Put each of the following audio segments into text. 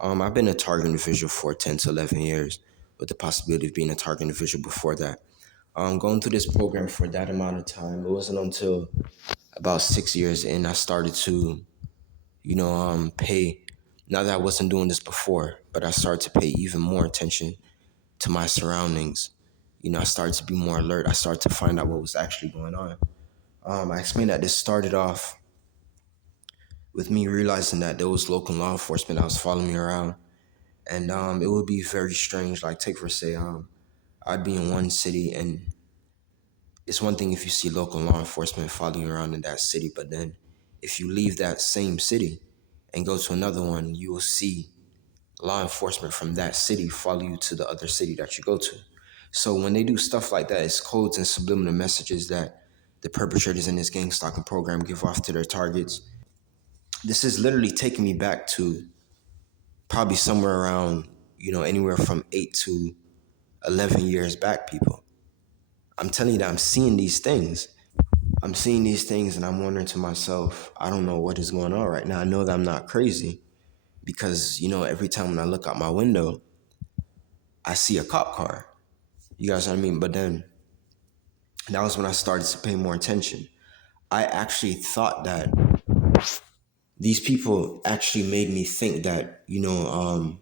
I've been a target individual for 10 to 11 years with the possibility of being a target individual before that. Going through this program for that amount of time, it wasn't until about 6 years in I started to, pay. Now that I wasn't doing this before, but I started to pay even more attention to my surroundings. I started to be more alert. I started to find out what was actually going on. I explained that this started off with me realizing that there was local law enforcement that was following me around. And it would be very strange. Like, take for say, I'd be in one city, and it's one thing if you see local law enforcement following you around in that city, but then if you leave that same city and go to another one, you will see law enforcement from that city follow you to the other city that you go to. So when they do stuff like that, it's codes and subliminal messages that the perpetrators in this gang stalking program give off to their targets. This is literally taking me back to probably somewhere around, anywhere from 8 to 11 years back, people. I'm telling you that I'm seeing these things. I'm seeing these things and I'm wondering to myself, I don't know what is going on right now. I know that I'm not crazy because, every time when I look out my window, I see a cop car. You guys know what I mean? But then that was when I started to pay more attention. I actually thought that these people actually made me think that, I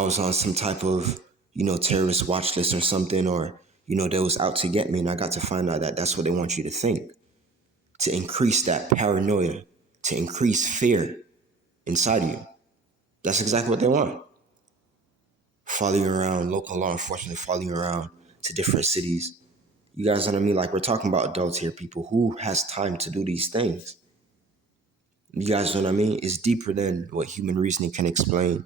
was on some type of, terrorist watch list or something, or, they was out to get me. And I got to find out that that's what they want you to think, to increase that paranoia, to increase fear inside of you. That's exactly what they want. Follow you around, local law enforcement follow you around to different cities. You guys know what I mean? Like, we're talking about adults here, people. Who has time to do these things? You guys know what I mean? It's deeper than what human reasoning can explain.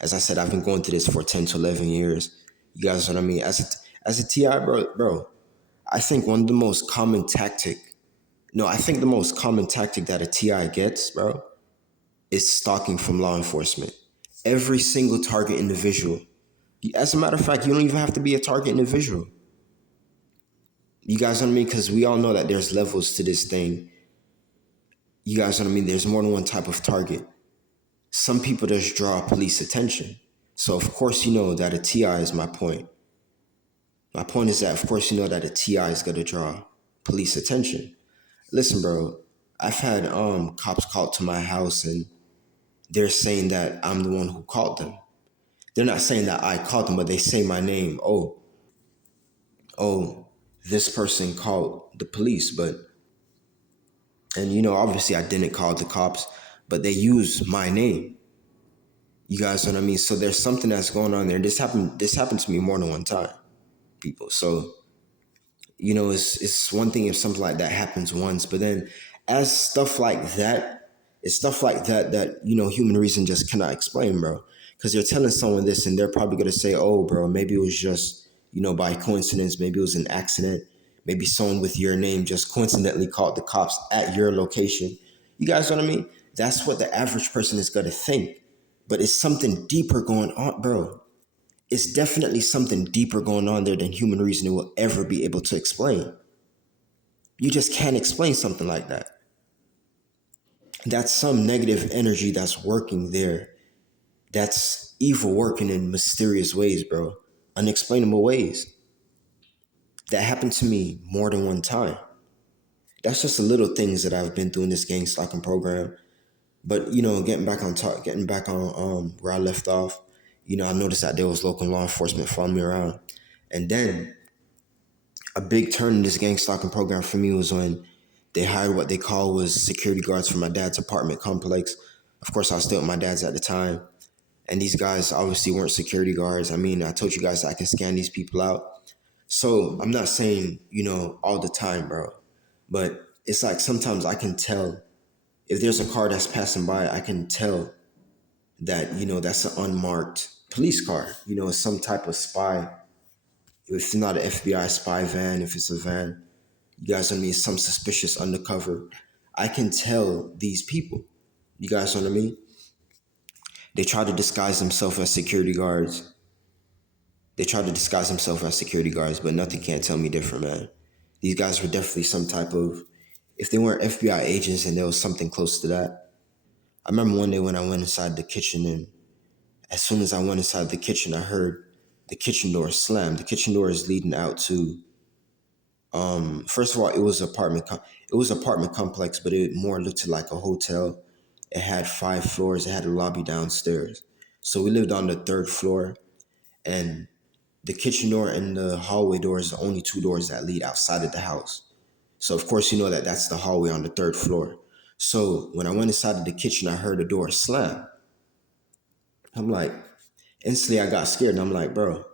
As I said, I've been going through this for 10 to 11 years. You guys know what I mean? As a TI, bro, I think one of the most common tactic, no, I think the most common tactic that a TI gets, bro, is stalking from law enforcement. Every single target individual. As a matter of fact, you don't even have to be a target individual. You guys know what I mean? Because we all know that there's levels to this thing. You guys know what I mean? There's more than one type of target. Some people just draw police attention. So of course you know that a TI is my point. My point is that of course you know that a TI is gonna draw police attention. Listen, bro, I've had cops called to my house and they're saying that I'm the one who called them. They're not saying that I called them, but they say my name. Oh, this person called the police, and obviously I didn't call the cops, but they use my name. You guys know what I mean? So there's something that's going on there. This happened to me more than one time, people. So, it's one thing if something like that happens once, but then as stuff like that, it's stuff like that human reason just cannot explain, bro. Because you're telling someone this and they're probably gonna say, oh, bro, maybe it was just, by coincidence, maybe it was an accident, maybe someone with your name just coincidentally called the cops at your location. You guys know what I mean? That's what the average person is gonna think. But it's something deeper going on, bro. It's definitely something deeper going on there than human reasoning will ever be able to explain. You just can't explain something like that. That's some negative energy that's working there. That's evil working in mysterious ways, bro. Unexplainable ways. That happened to me more than one time. That's just the little things that I've been through in this gang stalking program. But getting back on where I left off, I noticed that there was local law enforcement following me around. And then a big turn in this gang stalking program for me was when they hired what they call was security guards for my dad's apartment complex. Of course, I was still at my dad's at the time. And these guys obviously weren't security guards. I mean, I told you guys I can scan these people out. So I'm not saying, all the time, bro. But it's like sometimes I can tell if there's a car that's passing by, I can tell that, that's an unmarked police car. It's some type of spy. If it's not an FBI spy van, if it's a van, you guys know what I mean? Some suspicious undercover. I can tell these people. You guys know what I mean? They try to disguise themselves as security guards. But nothing can tell me different, man. These guys were definitely some type of, if they weren't FBI agents and there was something close to that, I remember one day when I went inside the kitchen, and as soon as I went inside the kitchen, I heard the kitchen door slam. The kitchen door is leading out to, first of all, it was apartment complex, but it more looked like a hotel. It had 5 floors. It had a lobby downstairs. So we lived on the third floor, and the kitchen door and the hallway door is the only two doors that lead outside of the house. So of course you know that that's the hallway on the third floor. So when I went inside of the kitchen, I heard the door slam. I'm like, instantly I got scared, and I'm like, bro,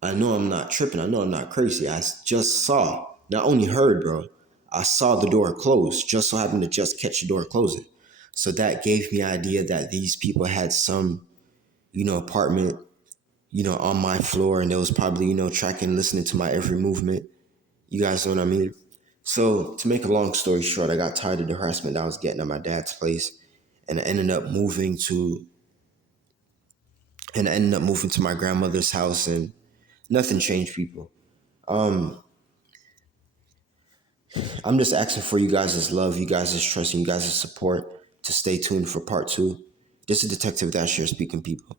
I know I'm not tripping. I know I'm not crazy. Just saw, not only heard, bro, I saw the door close. Just so happened to just catch the door closing. So that gave me idea that these people had some, apartment, on my floor, and they was probably, tracking, listening to my every movement. You guys know what I mean? So to make a long story short, I got tired of the harassment that I was getting at my dad's place, and I ended up moving to my grandmother's house, and nothing changed, people. Um, I'm just asking for you guys' love, you guys' trust, and you guys' support to stay tuned for part 2. This is Detective Dashier speaking, people.